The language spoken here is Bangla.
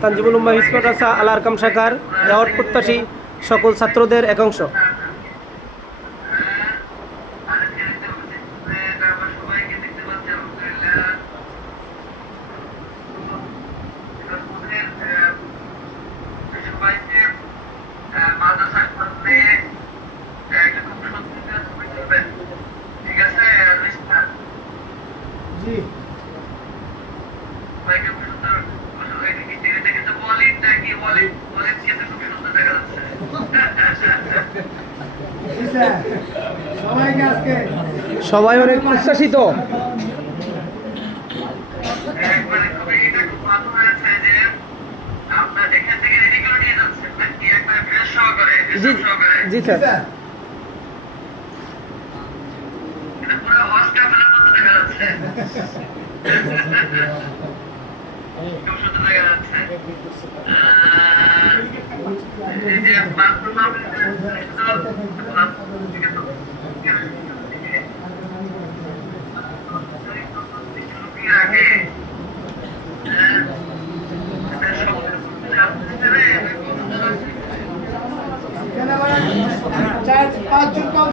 তানজিমুল উম্মাহ হিফজ মাদ্রাসা আল আরকাম শাখার অ্যাওয়ার্ড প্রত্যাশী সকল ছাত্রদের একাংশ। সবাই অনেক উচ্ছ্বাসিত। জি স্যার।